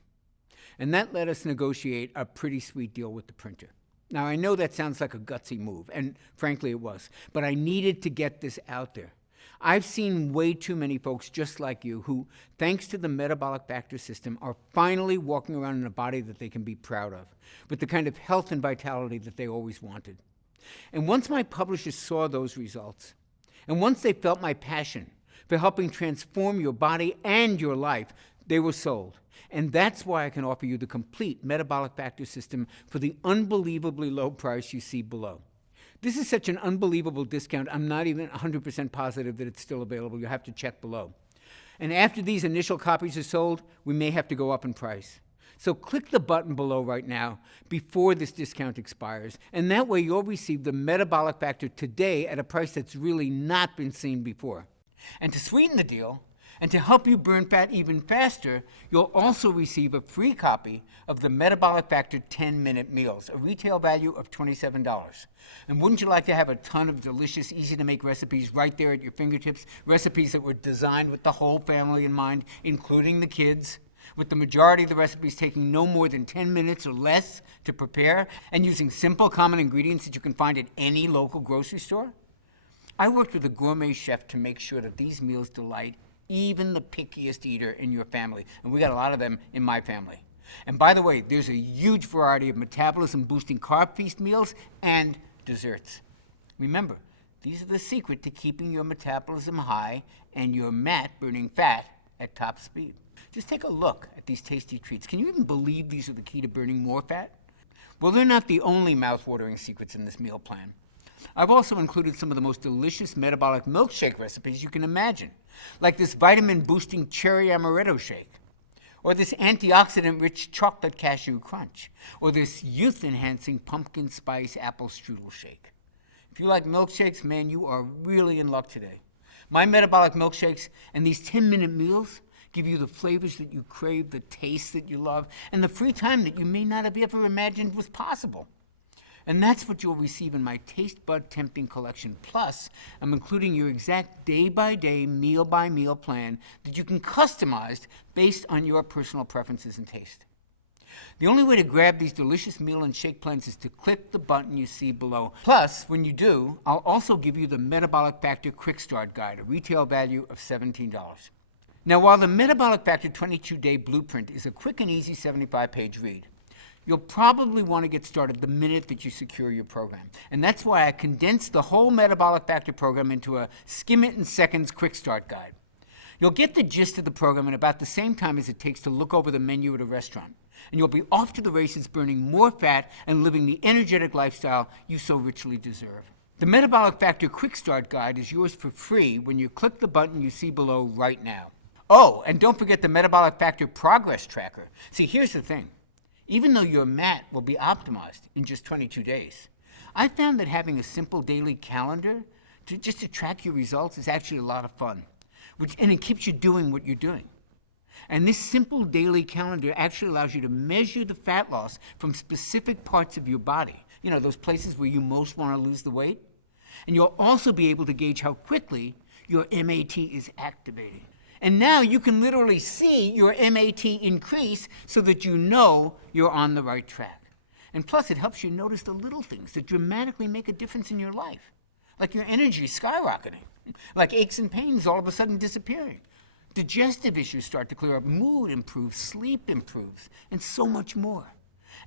And that let us negotiate a pretty sweet deal with the printer. Now, I know that sounds like a gutsy move, and frankly it was, but I needed to get this out there. I've seen way too many folks just like you who, thanks to the Metabolic Factor system, are finally walking around in a body that they can be proud of, with the kind of health and vitality that they always wanted. And once my publishers saw those results, and once they felt my passion for helping transform your body and your life, they were sold. And that's why I can offer you the complete Metabolic Factor system for the unbelievably low price you see below. This is such an unbelievable discount, I'm not even 100% positive that it's still available. You'll have to check below. And after these initial copies are sold, we may have to go up in price. So click the button below right now before this discount expires, and that way you'll receive the Metabolic Factor today at a price that's really not been seen before. And to sweeten the deal, and to help you burn fat even faster, you'll also receive a free copy of the Metabolic Factor 10-Minute Meals, a retail value of $27. And wouldn't you like to have a ton of delicious, easy-to-make recipes right there at your fingertips? Recipes that were designed with the whole family in mind, including the kids, with the majority of the recipes taking no more than 10 minutes or less to prepare, and using simple, common ingredients that you can find at any local grocery store? I worked with a gourmet chef to make sure that these meals delight even the pickiest eater in your family. And we got a lot of them in my family. And by the way, there's a huge variety of metabolism-boosting carb feast meals and desserts. Remember, these are the secret to keeping your metabolism high and your MAT, burning fat, at top speed. Just take a look at these tasty treats. Can you even believe these are the key to burning more fat? Well, they're not the only mouth-watering secrets in this meal plan. I've also included some of the most delicious metabolic milkshake recipes you can imagine, like this vitamin-boosting cherry amaretto shake, or this antioxidant-rich chocolate cashew crunch, or this youth-enhancing pumpkin spice apple strudel shake. If you like milkshakes, man, you are really in luck today. My metabolic milkshakes and these 10-minute meals give you the flavors that you crave, the taste that you love, and the free time that you may not have ever imagined was possible. And that's what you'll receive in my Taste Bud Tempting Collection. Plus, I'm including your exact day-by-day, meal-by-meal plan that you can customize based on your personal preferences and taste. The only way to grab these delicious meal and shake plans is to click the button you see below. Plus, when you do, I'll also give you the Metabolic Factor Quick Start Guide, a retail value of $17. Now, while the Metabolic Factor 22-Day Blueprint is a quick and easy 75-page read, you'll probably want to get started the minute that you secure your program. And that's why I condensed the whole Metabolic Factor program into a skim-it-in-seconds quick start guide. You'll get the gist of the program in about the same time as it takes to look over the menu at a restaurant. And you'll be off to the races burning more fat and living the energetic lifestyle you so richly deserve. The Metabolic Factor Quick Start Guide is yours for free when you click the button you see below right now. Oh, and don't forget the Metabolic Factor Progress Tracker. See, here's the thing. Even though your MAT will be optimized in just 22 days, I found that having a simple daily calendar just to track your results is actually a lot of fun, and it keeps you doing what you're doing. And this simple daily calendar actually allows you to measure the fat loss from specific parts of your body, those places where you most want to lose the weight. And you'll also be able to gauge how quickly your MAT is activating. And now you can literally see your MAT increase so that you know you're on the right track. And plus, it helps you notice the little things that dramatically make a difference in your life, like your energy skyrocketing, like aches and pains all of a sudden disappearing. Digestive issues start to clear up, mood improves, sleep improves, and so much more.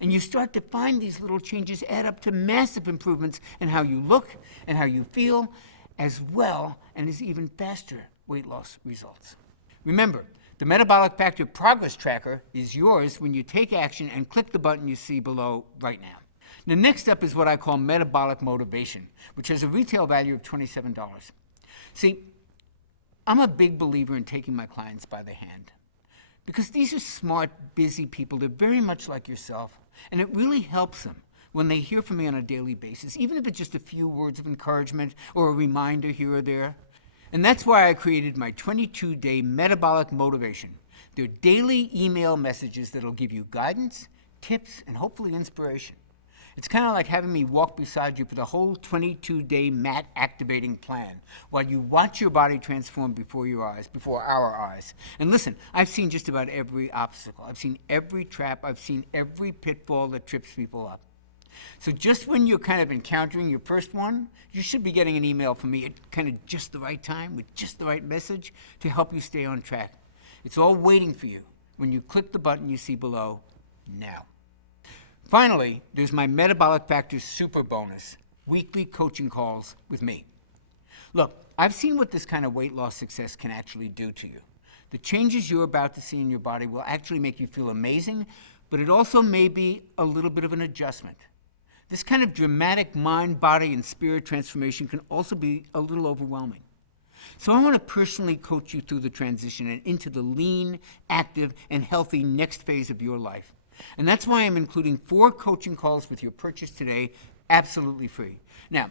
And you start to find these little changes add up to massive improvements in how you look and how you feel, as well and as even faster weight loss results. Remember, the Metabolic Factor Progress Tracker is yours when you take action and click the button you see below right now. Now, next up is what I call Metabolic Motivation, which has a retail value of $27. See, I'm a big believer in taking my clients by the hand because these are smart, busy people. They're very much like yourself, and it really helps them when they hear from me on a daily basis, even if it's just a few words of encouragement or a reminder here or there. And that's why I created my 22-day Metabolic Motivation. They're daily email messages that'll give you guidance, tips, and hopefully inspiration. It's kind of like having me walk beside you for the whole 22-day MAT activating plan while you watch your body transform before our eyes. And listen, I've seen just about every obstacle. I've seen every trap. I've seen every pitfall that trips people up. So just when you're kind of encountering your first one, you should be getting an email from me at kind of just the right time with just the right message to help you stay on track. It's all waiting for you when you click the button you see below now. Finally, there's my Metabolic Factor Super Bonus, weekly coaching calls with me. Look, I've seen what this kind of weight loss success can actually do to you. The changes you're about to see in your body will actually make you feel amazing, but it also may be a little bit of an adjustment. This kind of dramatic mind, body, and spirit transformation can also be a little overwhelming. So I want to personally coach you through the transition and into the lean, active, and healthy next phase of your life. And that's why I'm including 4 coaching calls with your purchase today, absolutely free. Now,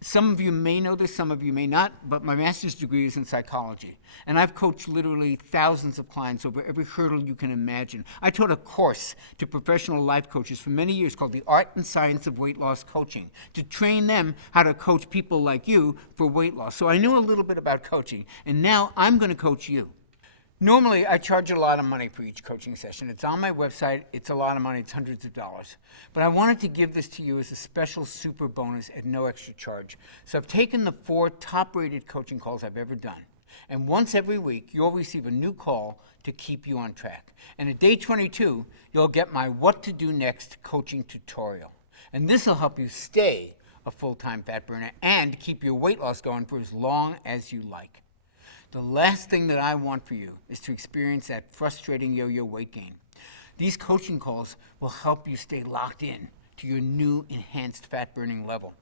some of you may know this, some of you may not, but my master's degree is in psychology. And I've coached literally thousands of clients over every hurdle you can imagine. I taught a course to professional life coaches for many years called The Art and Science of Weight Loss Coaching to train them how to coach people like you for weight loss. So I know a little bit about coaching, and now I'm going to coach you. Normally, I charge a lot of money for each coaching session. It's on my website. It's a lot of money. It's hundreds of dollars. But I wanted to give this to you as a special super bonus at no extra charge. So I've taken the 4 top-rated coaching calls I've ever done, And once every week, you'll receive a new call to keep you on track. And at day 22, you'll get my What to Do Next coaching tutorial. And this will help you stay a full-time fat burner and keep your weight loss going for as long as you like. The last thing that I want for you is to experience that frustrating yo-yo weight gain. These coaching calls will help you stay locked in to your new enhanced fat burning level.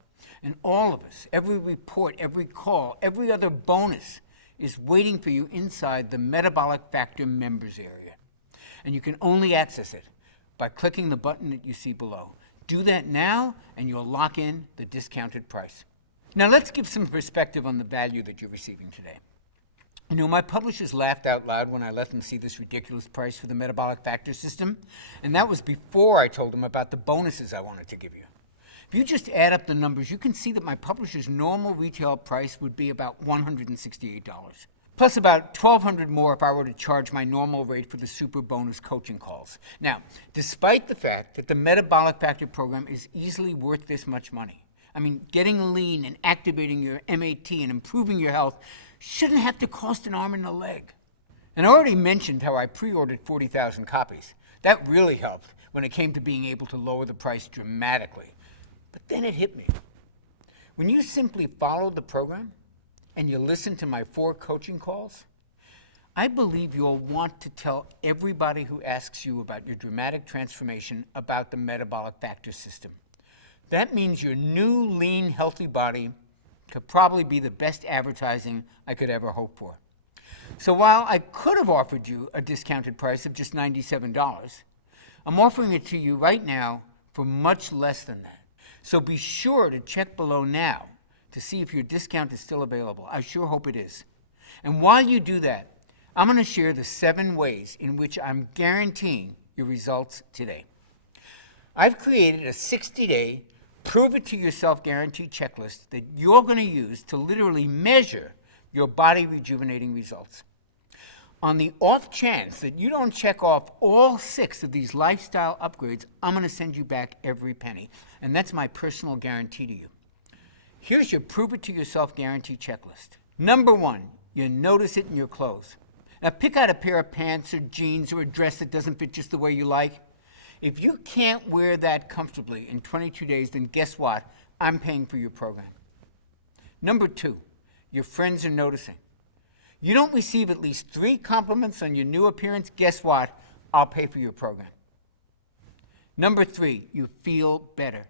And all of us, every report, every call, every other bonus is waiting for you inside the Metabolic Factor members area. And you can only access it by clicking the button that you see below. Do that now and you'll lock in the discounted price. Now let's give some perspective on the value that you're receiving today. You know, my publishers laughed out loud when I let them see this ridiculous price for the Metabolic Factor system, and that was before I told them about the bonuses I wanted to give you. If you just add up the numbers, you can see that my publisher's normal retail price would be about $168, plus about $1,200 more if I were to charge my normal rate for the super bonus coaching calls. Now, despite the fact that the Metabolic Factor program is easily worth this much money, I mean, getting lean and activating your MAT and improving your health shouldn't have to cost an arm and a leg. And I already mentioned how I pre-ordered 40,000 copies. That really helped when it came to being able to lower the price dramatically. But then it hit me. When you simply follow the program and you listen to my 4 coaching calls, I believe you'll want to tell everybody who asks you about your dramatic transformation about the Metabolic Factor system. That means your new, lean, healthy body could probably be the best advertising I could ever hope for. So while I could have offered you a discounted price of just $97, I'm offering it to you right now for much less than that. So be sure to check below now to see if your discount is still available. I sure hope it is. And while you do that, I'm going to share the 7 ways in which I'm guaranteeing your results today. I've created a 60-day prove-it-to-yourself guarantee checklist that you're going to use to literally measure your body rejuvenating results. On the off chance that you don't check off all 6 of these lifestyle upgrades, I'm going to send you back every penny. And that's my personal guarantee to you. Here's your prove-it-to-yourself guarantee checklist. Number 1, you notice it in your clothes. Now pick out a pair of pants or jeans or a dress that doesn't fit just the way you like. If you can't wear that comfortably in 22 days, then guess what? I'm paying for your program. Number 2, your friends are noticing. You don't receive at least 3 compliments on your new appearance, guess what? I'll pay for your program. Number 3, you feel better.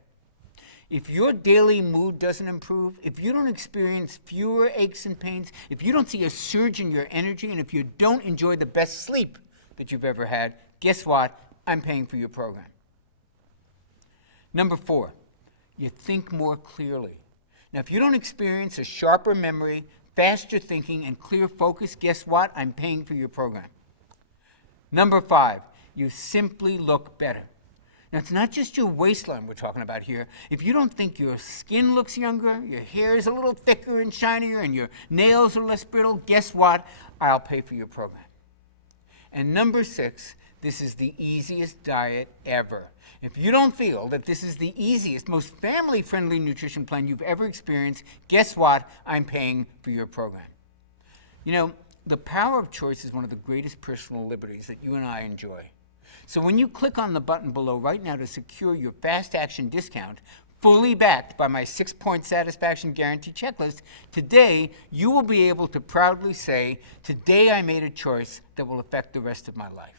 If your daily mood doesn't improve, if you don't experience fewer aches and pains, if you don't see a surge in your energy, and if you don't enjoy the best sleep that you've ever had, guess what? I'm paying for your program. Number 4, you think more clearly. Now, if you don't experience a sharper memory, faster thinking, and clear focus, guess what? I'm paying for your program. Number 5, you simply look better. Now, it's not just your waistline we're talking about here. If you don't think your skin looks younger, your hair is a little thicker and shinier, and your nails are less brittle, guess what? I'll pay for your program. And number 6, this is the easiest diet ever. If you don't feel that this is the easiest, most family-friendly nutrition plan you've ever experienced, guess what? I'm paying for your program. You know, the power of choice is one of the greatest personal liberties that you and I enjoy. So when you click on the button below right now to secure your fast action discount, fully backed by my 6-point satisfaction guarantee checklist, today you will be able to proudly say, today I made a choice that will affect the rest of my life.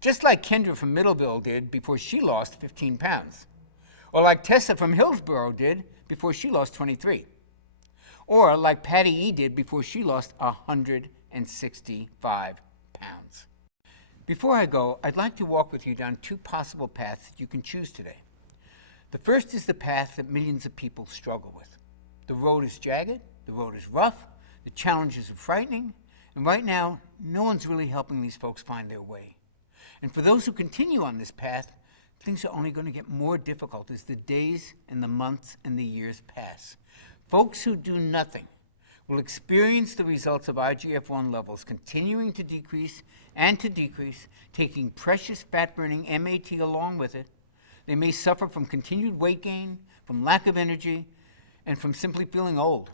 Just like Kendra from Middleville did before she lost 15 pounds. Or like Tessa from Hillsborough did before she lost 23. Or like Patty E did before she lost 165 pounds. Before I go, I'd like to walk with you down 2 possible paths that you can choose today. The first is the path that millions of people struggle with. The road is jagged, the road is rough, the challenges are frightening, and right now, no one's really helping these folks find their way. And for those who continue on this path, things are only going to get more difficult as the days and the months and the years pass. Folks who do nothing will experience the results of IGF-1 levels continuing to decrease, taking precious fat-burning MAT along with it. They may suffer from continued weight gain, from lack of energy, and from simply feeling old.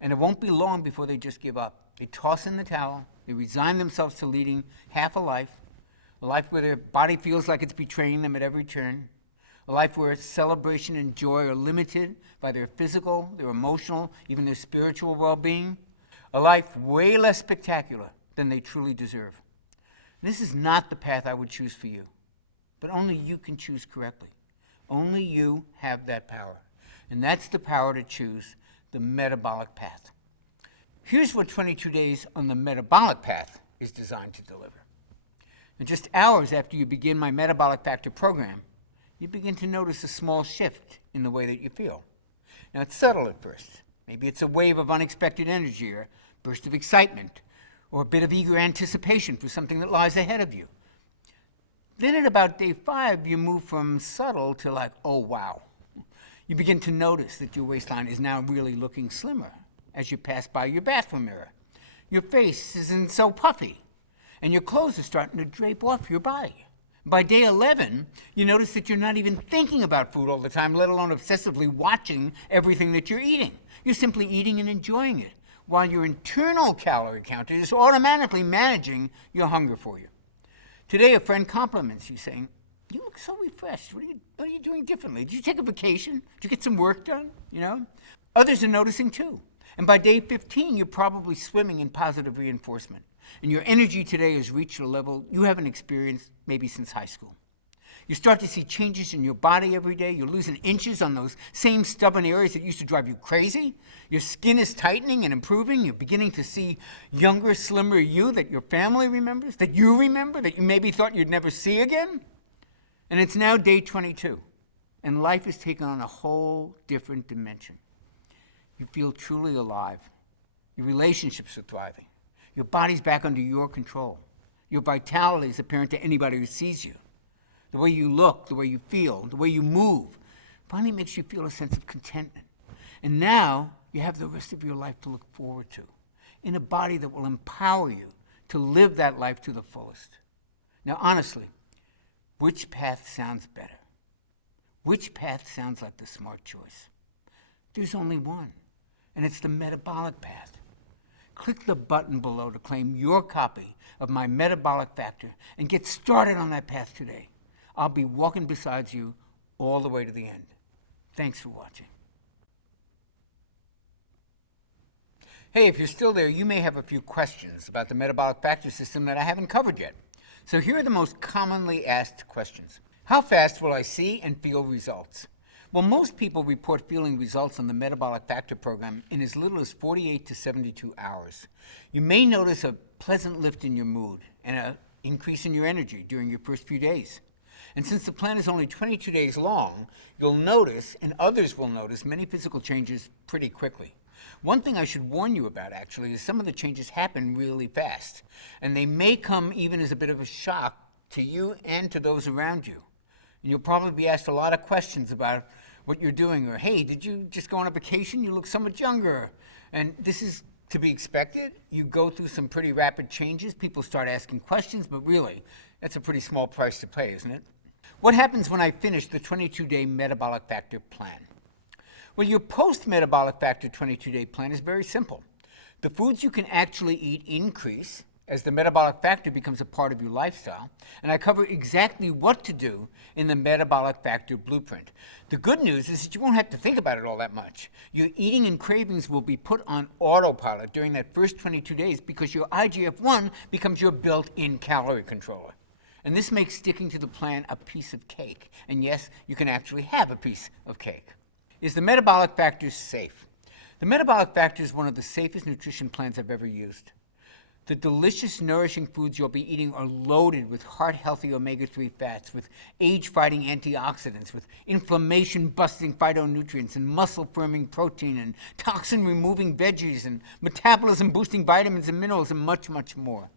And it won't be long before they just give up. They toss in the towel. They resign themselves to leading half a life where their body feels like it's betraying them at every turn, a life where celebration and joy are limited by their physical, their emotional, even their spiritual well-being, a life way less spectacular than they truly deserve. This is not the path I would choose for you, but only you can choose correctly. Only you have that power, and that's the power to choose the metabolic path. Here's what 22 days on the metabolic path is designed to deliver. And just hours after you begin my Metabolic Factor program, you begin to notice a small shift in the way that you feel. Now, it's subtle at first. Maybe it's a wave of unexpected energy or a burst of excitement or a bit of eager anticipation for something that lies ahead of you. Then at about day 5, you move from subtle to like, oh, wow. You begin to notice that your waistline is now really looking slimmer as you pass by your bathroom mirror. Your face isn't so puffy, and your clothes are starting to drape off your body. By day 11, you notice that you're not even thinking about food all the time, let alone obsessively watching everything that you're eating. You're simply eating and enjoying it, while your internal calorie counter is automatically managing your hunger for you. Today, a friend compliments you, saying, "You look so refreshed. What are you doing differently? Did you take a vacation? Did you get some work done?" Others are noticing too. And by day 15, you're probably swimming in positive reinforcement. And your energy today has reached a level you haven't experienced maybe since high school. You start to see changes in your body every day. You're losing inches on those same stubborn areas that used to drive you crazy. Your skin is tightening and improving. You're beginning to see younger, slimmer you that your family remembers, that you remember, that you maybe thought you'd never see again. And it's now day 22, and life has taken on a whole different dimension. You feel truly alive. Your relationships are thriving. Your body's back under your control. Your vitality is apparent to anybody who sees you. The way you look, the way you feel, the way you move finally makes you feel a sense of contentment. And now you have the rest of your life to look forward to, in a body that will empower you to live that life to the fullest. Now, honestly, which path sounds better? Which path sounds like the smart choice? There's only one, and it's the metabolic path. Click the button below to claim your copy of my Metabolic Factor and get started on that path today. I'll be walking beside you all the way to the end. Thanks for watching. Hey, if you're still there, you may have a few questions about the Metabolic Factor system that I haven't covered yet. So here are the most commonly asked questions. How fast will I see and feel results? Well, most people report feeling results on the Metabolic Factor program in as little as 48 to 72 hours. You may notice a pleasant lift in your mood and an increase in your energy during your first few days. And since the plan is only 22 days long, you'll notice, and others will notice, many physical changes pretty quickly. One thing I should warn you about, actually, is some of the changes happen really fast, and they may come even as a bit of a shock to you and to those around you. And you'll probably be asked a lot of questions about what you're doing, or, hey, did you just go on a vacation? You look so much younger. And this is to be expected. You go through some pretty rapid changes. People start asking questions, but really, that's a pretty small price to pay, isn't it? What happens when I finish the 22-day Metabolic Factor plan? Well, your post-Metabolic Factor 22-day plan is very simple. The foods you can actually eat increase as the Metabolic Factor becomes a part of your lifestyle, and I cover exactly what to do in the Metabolic Factor blueprint. The good news is that you won't have to think about it all that much. Your eating and cravings will be put on autopilot during that first 22 days because your IGF-1 becomes your built-in calorie controller. And this makes sticking to the plan a piece of cake. And yes, you can actually have a piece of cake. Is the Metabolic Factor safe? The Metabolic Factor is one of the safest nutrition plans I've ever used. The delicious, nourishing foods you'll be eating are loaded with heart-healthy omega-3 fats, with age-fighting antioxidants, with inflammation-busting phytonutrients, and muscle-firming protein, and toxin-removing veggies, and metabolism-boosting vitamins and minerals, and much, much more.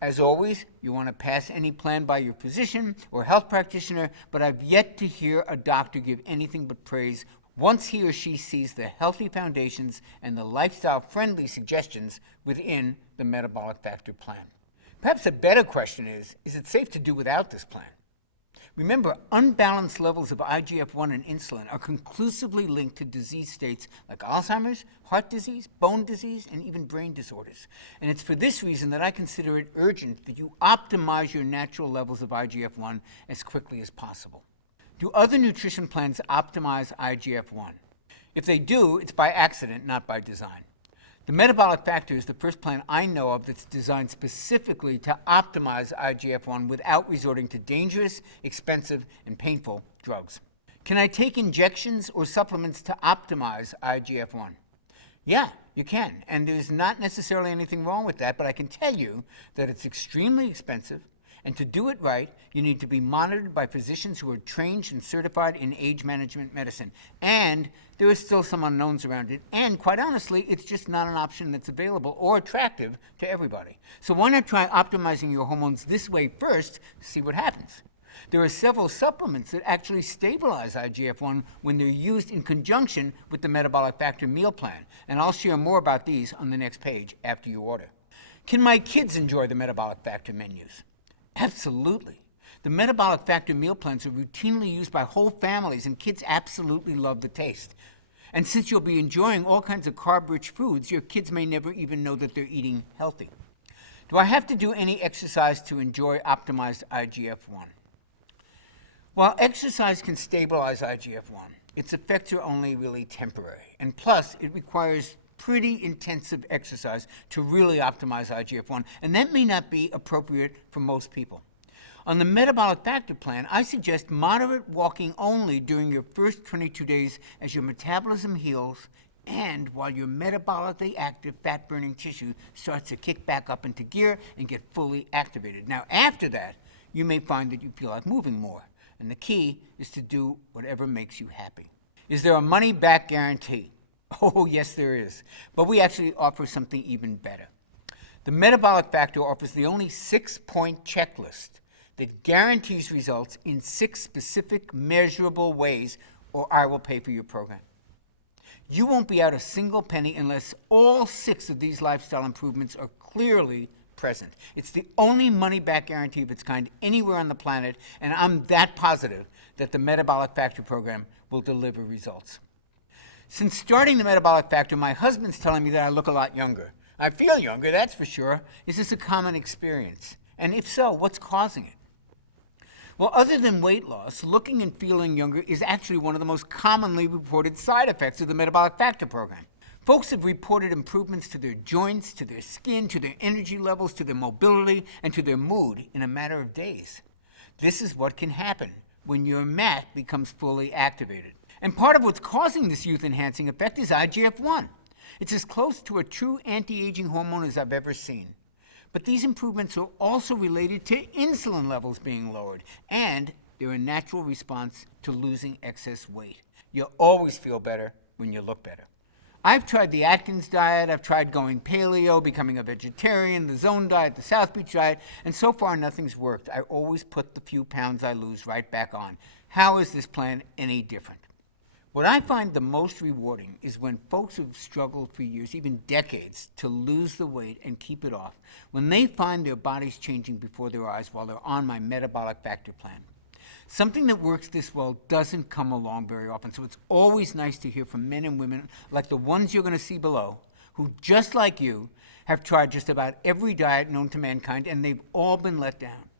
As always, you want to pass any plan by your physician or health practitioner, but I've yet to hear a doctor give anything but praise once he or she sees the healthy foundations and the lifestyle-friendly suggestions within the Metabolic Factor plan. Perhaps a better question is it safe to do without this plan? Remember, unbalanced levels of IGF-1 and insulin are conclusively linked to disease states like Alzheimer's, heart disease, bone disease, and even brain disorders. And it's for this reason that I consider it urgent that you optimize your natural levels of IGF-1 as quickly as possible. Do other nutrition plans optimize IGF-1? If they do, it's by accident, not by design. The Metabolic Factor is the first plan I know of that's designed specifically to optimize IGF-1 without resorting to dangerous, expensive, and painful drugs. Can I take injections or supplements to optimize IGF-1? Yeah, you can, and there's not necessarily anything wrong with that, but I can tell you that it's extremely expensive, and to do it right, you need to be monitored by physicians who are trained and certified in age management medicine. And there are still some unknowns around it. And quite honestly, it's just not an option that's available or attractive to everybody. So why not try optimizing your hormones this way first to see what happens? There are several supplements that actually stabilize IGF-1 when they're used in conjunction with the Metabolic Factor meal plan. And I'll share more about these on the next page after you order. Can my kids enjoy the Metabolic Factor menus? Absolutely. The Metabolic Factor meal plans are routinely used by whole families, and kids absolutely love the taste. And since you'll be enjoying all kinds of carb-rich foods, your kids may never even know that they're eating healthy. Do I have to do any exercise to enjoy optimized IGF-1? While exercise can stabilize IGF-1, its effects are only really temporary. And plus, it requires pretty intensive exercise to really optimize IGF-1, and that may not be appropriate for most people. On the Metabolic Factor plan, I suggest moderate walking only during your first 22 days as your metabolism heals and while your metabolically active fat-burning tissue starts to kick back up into gear and get fully activated. Now, after that, you may find that you feel like moving more, and the key is to do whatever makes you happy. Is there a money-back guarantee? Oh, yes, there is. But we actually offer something even better. The Metabolic Factor offers the only 6-point checklist that guarantees results in 6 specific measurable ways, or I will pay for your program. You won't be out a single penny unless all 6 of these lifestyle improvements are clearly present. It's the only money-back guarantee of its kind anywhere on the planet, and I'm that positive that the Metabolic Factor program will deliver results. Since starting the Metabolic Factor, my husband's telling me that I look a lot younger. I feel younger, that's for sure. Is this a common experience? And if so, what's causing it? Well, other than weight loss, looking and feeling younger is actually one of the most commonly reported side effects of the Metabolic Factor program. Folks have reported improvements to their joints, to their skin, to their energy levels, to their mobility, and to their mood in a matter of days. This is what can happen when your MAT becomes fully activated. And part of what's causing this youth-enhancing effect is IGF-1. It's as close to a true anti-aging hormone as I've ever seen. But these improvements are also related to insulin levels being lowered, and they're a natural response to losing excess weight. You'll always feel better when you look better. I've tried the Atkins diet, I've tried going paleo, becoming a vegetarian, the Zone diet, the South Beach diet, and so far nothing's worked. I always put the few pounds I lose right back on. How is this plan any different? What I find the most rewarding is when folks who've struggled for years, even decades, to lose the weight and keep it off, when they find their bodies changing before their eyes while they're on my Metabolic Factor plan. Something that works this well doesn't come along very often, so it's always nice to hear from men and women like the ones you're going to see below, who, just like you, have tried just about every diet known to mankind, and they've all been let down.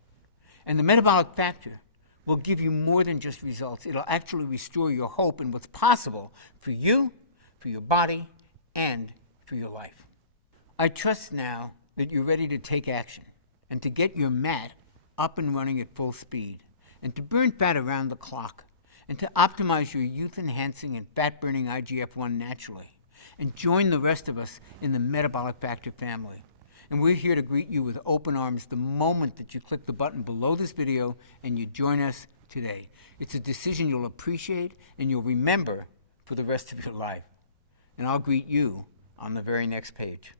And the Metabolic Factor will give you more than just results. It'll actually restore your hope in what's possible for you, for your body, and for your life. I trust now that you're ready to take action and to get your MAT up and running at full speed, and to burn fat around the clock, and to optimize your youth-enhancing and fat-burning IGF-1 naturally, and join the rest of us in the Metabolic Factor family. And we're here to greet you with open arms the moment that you click the button below this video and you join us today. It's a decision you'll appreciate and you'll remember for the rest of your life. And I'll greet you on the very next page.